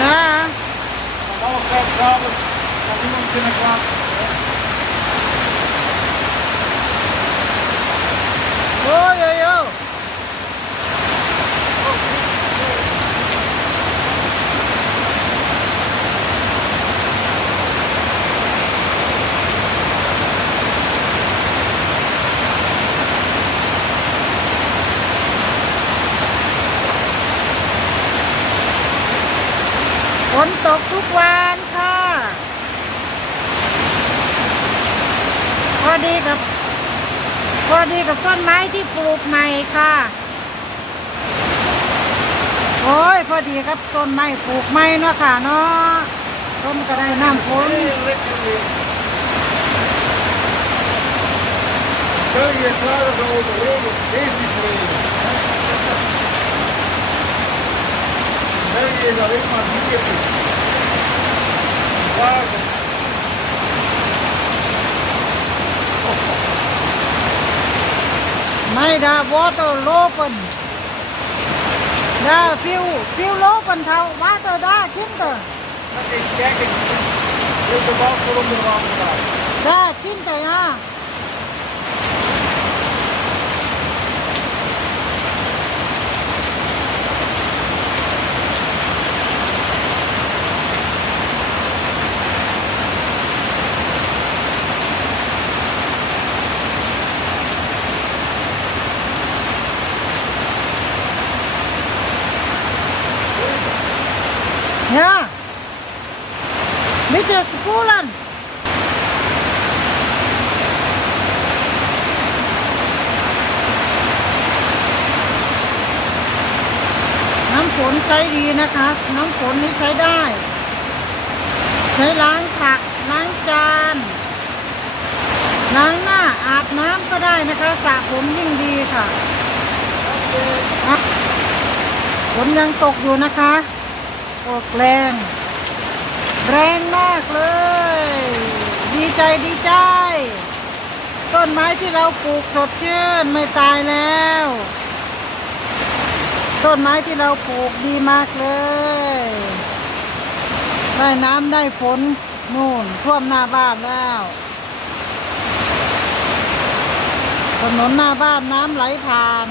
Ja. Van alle 5 graden kan niemand binnengaan. Oh, yo, yo. ฝนตกทุกวันค่ะพอดีกับต้นไม้ที่ปลูกใหม่ค่ะโอ้ยพอดีครับต้นไม้ปลูกใหม่เนาะค่ะเนาะต้นก็ได้น้ำฝน Stel je klaar dat we overleven, deze vrede. België is alleen maar diertjes. Wagen.ไม่ได้วอเตอร์โลปันได้ฟิวโลปันเท่าวาเตอร์ได้ขึ้นเตอร์ Dat is kijken. Dit de bal voor onder water staat. ได้ขึ้นเตอร์อ่ะJa, mit der Spulen.น้ำฝนใช้ดีนะคะน้ำฝนนี้ใช้ได้ใช้ล้างผักล้างจานล้างหน้าอาบน้ำก็ได้นะคะสระผมยิ่งดีค่ะฝนยังตกอยู่นะคะตกแรงมากเลยดีใจต้นไม้ที่เราปลูกสดชื่นไม่ตายแล้วต้นไม้ที่เราปลูกดีมากเลยได้น้ำได้ฝนนู่นท่วมหน้าบ้านแล้วถนนหน้าบ้านน้ำไหลผ่าน